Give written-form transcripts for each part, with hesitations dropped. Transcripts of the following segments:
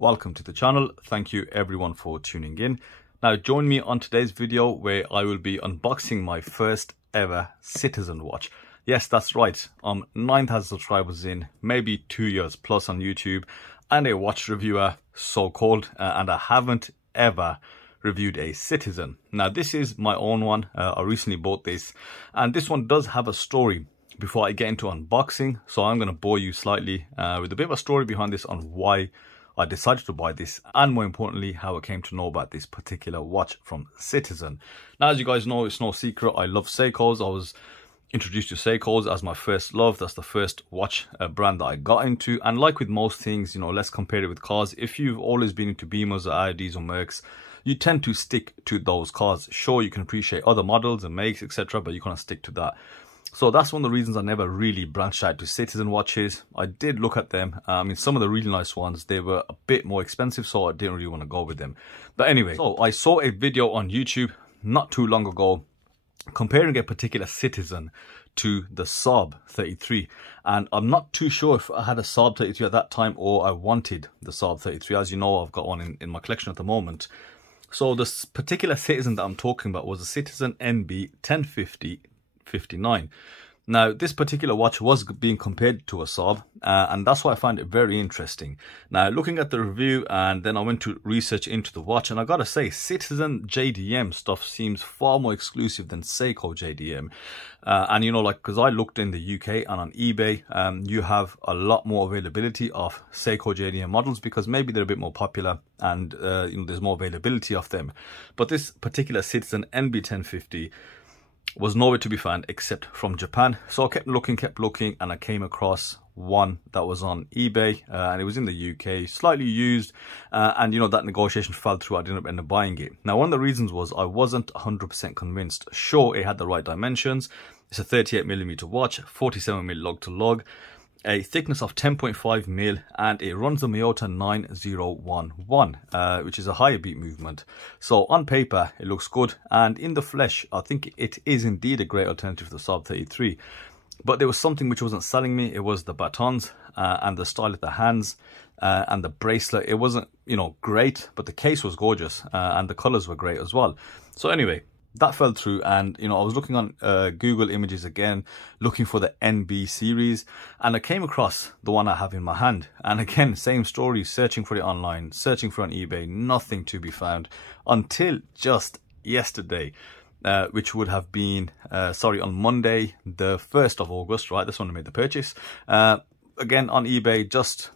welcome to the channel. Thank you everyone for tuning in. Now join me on today's video where I will be unboxing my first ever Citizen watch. Yes, that's right, I'm 9,000 subscribers in, maybe 2 years plus on YouTube, and a watch reviewer, so-called, and I haven't ever reviewed a Citizen. Now this is my own one. I recently bought this, and this one does have a story before I get into unboxing, so I'm going to bore you slightly with a bit of a story behind this on why I decided to buy this, and more importantly how I came to know about this particular watch from Citizen. Now as you guys know, it's no secret I love Seikos. I was introduced to Seikos as my first love. That's the first watch brand that I got into, and like with most things, you know, let's compare it with cars. If you've always been into Beamers or Audis or Mercs, you tend to stick to those cars. Sure, you can appreciate other models and makes, etc., but you can't stick to that. So that's one of the reasons I never really branched out to Citizen watches. I did look at them. I mean, some of the really nice ones, they were a bit more expensive, so I didn't really want to go with them. But anyway, so I saw a video on YouTube not too long ago comparing a particular Citizen to the Saab 33, and I'm not too sure if I had a Saab 33 at that time or I wanted the Saab 33. As you know, I've got one in my collection at the moment. So this particular Citizen that I'm talking about was a Citizen NB1050 59. Now this particular watch was being compared to a Saab, and that's why I find it very interesting. Now looking at the review, and then I went to research into the watch, and I gotta say, Citizen JDM stuff seems far more exclusive than Seiko JDM. And you know, like, because I looked in the UK and on eBay, you have a lot more availability of Seiko JDM models because maybe they're a bit more popular, and you know, there's more availability of them. But this particular Citizen NB1050 was nowhere to be found except from Japan. So I kept looking, and I came across one that was on eBay, and it was in the UK, slightly used, and you know, that negotiation fell through. I didn't end up buying it. Now one of the reasons was I wasn't 100% convinced. Sure, it had the right dimensions. It's a 38mm watch, 47mm log to log, a thickness of 10.5mm, and it runs the Miyota 9011, which is a higher beat movement. So on paper it looks good, and in the flesh I think it is indeed a great alternative to the Saab 33. But there was something which wasn't selling me. It was the batons and the style of the hands and the bracelet. It wasn't, you know, great, but the case was gorgeous, and the colors were great as well. So anyway, that fell through, and you know, I was looking on Google Images again, looking for the NB series, and I came across the one I have in my hand. And again, same story, searching for it online, searching for it on eBay, nothing to be found until just yesterday, which would have been on Monday the 1st of August, right? That's when I made the purchase. Again on eBay, just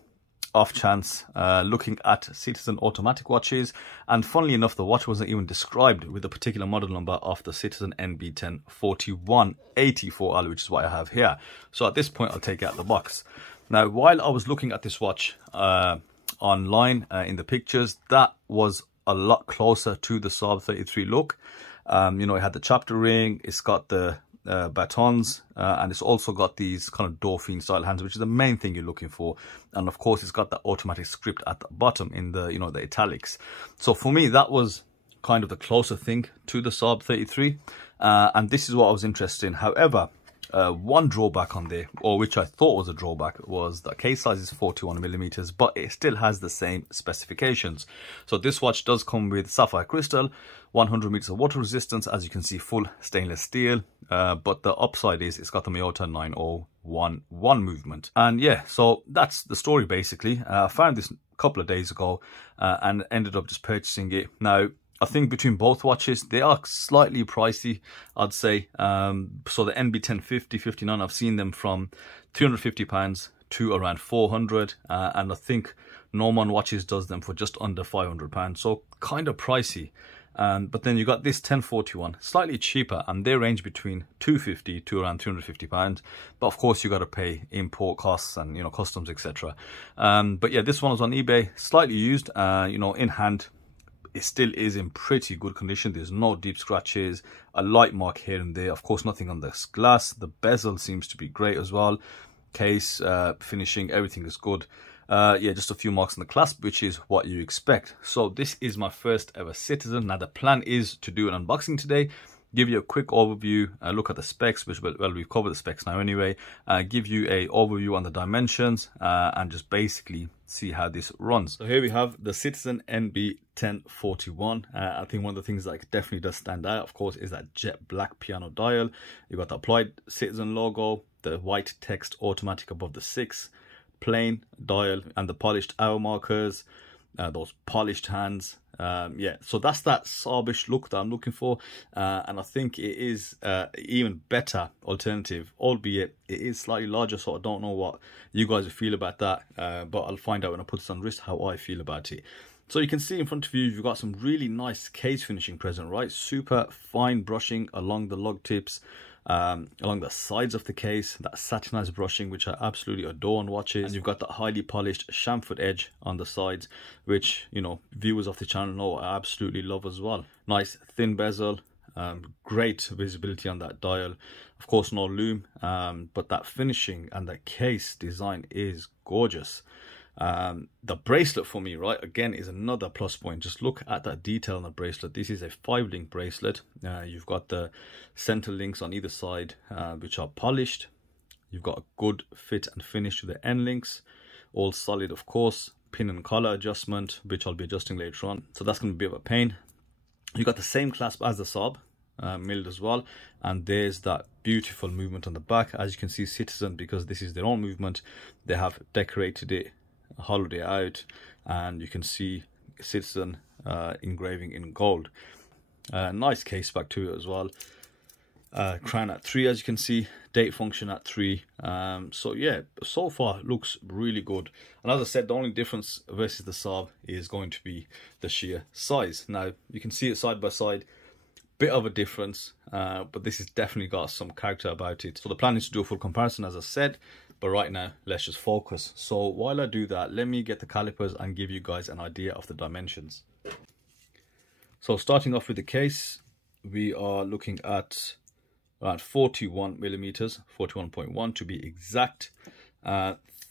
off chance, looking at Citizen automatic watches, and funnily enough, the watch wasn't even described with the particular model number of the Citizen NB104184L, which is what I have here. So at this point, I'll take it out of the box. Now, while I was looking at this watch online in the pictures, that was a lot closer to the Saab 33 look. You know, it had the chapter ring, it's got the batons, and it's also got these kind of Dauphine style hands, which is the main thing you're looking for. And of course, it's got that automatic script at the bottom in the, you know, the italics. So for me, that was kind of the closer thing to the Saab 33, and this is what I was interested in. However, one drawback on there, or which I thought was a drawback, was the case size is 41mm, but it still has the same specifications. So this watch does come with sapphire crystal, 100 meters of water resistance, as you can see, full stainless steel, but the upside is it's got the Miyota 9011 movement. And yeah, so that's the story basically. I found this a couple of days ago and ended up just purchasing it. Now I think between both watches, they are slightly pricey, I'd say. So the NB1050 59, I've seen them from £350 to around 400, and I think Norman Watches does them for just under £500, so kind of pricey. But then you got this 1041, slightly cheaper, and they range between £250 to around £250. But of course, you got to pay import costs and, you know, customs, etc. But yeah, this one was on eBay, slightly used, you know, in hand. It still is in pretty good condition. There's no deep scratches, a light mark here and there. Of course, nothing on this glass. The bezel seems to be great as well. Case, finishing, everything is good. Yeah, just a few marks on the clasp, which is what you expect. So this is my first ever Citizen. Now the plan is to do an unboxing today, give you a quick overview, look at the specs, which, well, we've covered the specs now anyway, give you a overview on the dimensions, and just basically see how this runs. So here we have the Citizen NB1041. I think one of the things that definitely does stand out, of course, is that jet black piano dial. You've got the applied Citizen logo, the white text automatic above the 6, plain dial, and the polished hour markers, those polished hands. Yeah, so that's that Sugess look that I'm looking for, and I think it is even better alternative, albeit it is slightly larger, so I don't know what you guys feel about that, but I'll find out when I put this on wrist how I feel about it. So you can see in front of you, you've got some really nice case finishing present, right? Super fine brushing along the lug tips, along the sides of the case, that satinized brushing, which I absolutely adore on watches. And you've got that highly polished chamfered edge on the sides, which, you know, viewers of the channel know I absolutely love as well. Nice thin bezel, great visibility on that dial. Of course, no lume, but that finishing and the case design is gorgeous. The bracelet for me, right, again, is another plus point. Just look at that detail on the bracelet. This is a 5-link bracelet. You've got the center links on either side, which are polished. You've got a good fit and finish to the end links, all solid, of course. Pin and collar adjustment, which I'll be adjusting later on, so that's going to be a bit of a pain. You've got the same clasp as the Saab, milled as well, and there's that beautiful movement on the back. As you can see, Citizen, because this is their own movement, they have decorated it, hollowed it out, and you can see Citizen engraving in gold. Nice case back to it as well. Crown at 3, as you can see, date function at 3. So yeah, so far looks really good. And as I said, the only difference versus the Saab is going to be the sheer size. Now you can see it side by side, bit of a difference, but this has definitely got some character about it. So the plan is to do a full comparison, as I said, but right now let's just focus. So while I do that, let me get the calipers and give you guys an idea of the dimensions. So starting off with the case, we are looking at around 41 millimeters, 41.1 to be exact.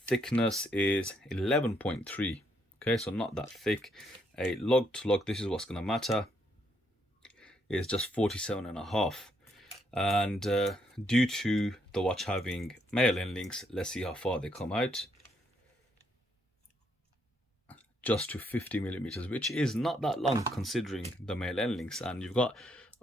Thickness is 11.3. Okay, so not that thick. A lug to lug, this is what's going to matter, is just 47.5. And due to the watch having male end links, let's see how far they come out. Just to 50 millimeters, which is not that long considering the male end links. And you've got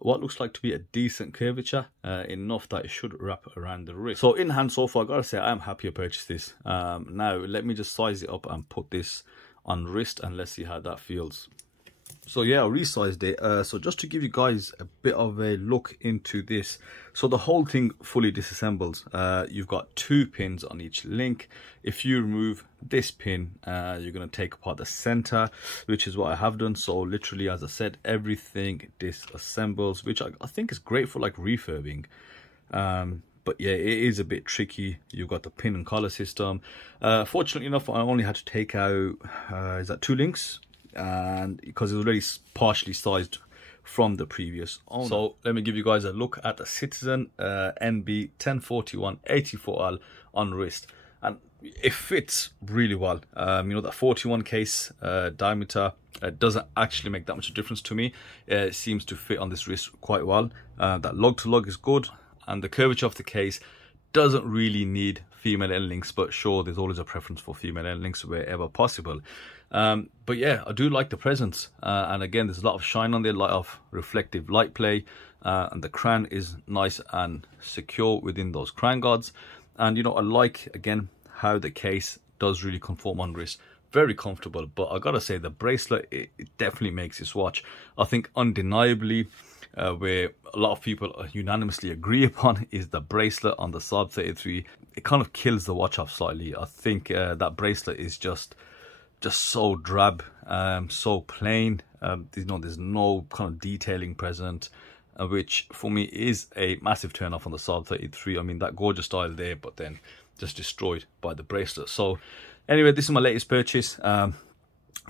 what looks like to be a decent curvature, enough that it should wrap around the wrist. So in hand so far, I gotta say I am happy I purchased this. Now let me just size it up and put this on wrist, and let's see how that feels. So yeah, I resized it. So just to give you guys a bit of a look into this, so the whole thing fully disassembles. You've got 2 pins on each link. If you remove this pin, you're going to take apart the center, which is what I have done. So literally, as I said, everything disassembles, which I think is great for like refurbing. But yeah, it is a bit tricky. You've got the pin and collar system. Fortunately enough, I only had to take out, is that 2 links? And because it was already partially sized from the previous owner. So let me give you guys a look at the Citizen NB1041 84L on wrist, and it fits really well. You know, that 41 case diameter doesn't actually make that much of a difference to me. It seems to fit on this wrist quite well. That lug to lug is good, and the curvature of the case doesn't really need female end links, but sure, there's always a preference for female end links wherever possible. But yeah, I do like the presence, and again, there's a lot of shine on there, a lot of reflective light play, and the crown is nice and secure within those crown guards. And you know, I like again how the case does really conform on wrist, very comfortable. But I gotta say, the bracelet, it definitely makes this watch, I think, undeniably, where a lot of people unanimously agree upon, is the bracelet on the Saab 33. It kind of kills the watch off slightly. I think that bracelet is just so drab, so plain. You know, there's no kind of detailing present, which for me is a massive turn off on the Saab 33. I mean, that gorgeous style there, but then just destroyed by the bracelet. So anyway, this is my latest purchase. I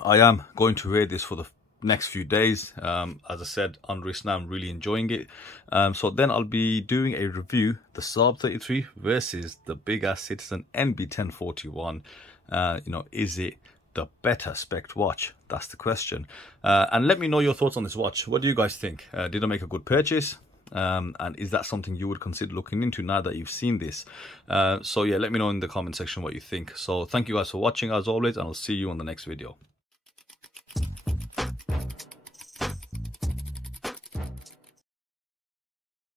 am going to wear this for the next few days. As I said, on wrist now, I'm really enjoying it. So then I'll be doing a review, the Saab 33 versus the big ass Citizen NB1041. You know, is it the better spec watch? That's the question. And let me know your thoughts on this watch. What do you guys think? Did I make a good purchase? and is that something you would consider looking into now that you've seen this? So yeah, let me know in the comment section what you think. So thank you guys for watching as always, and I'll see you on the next video.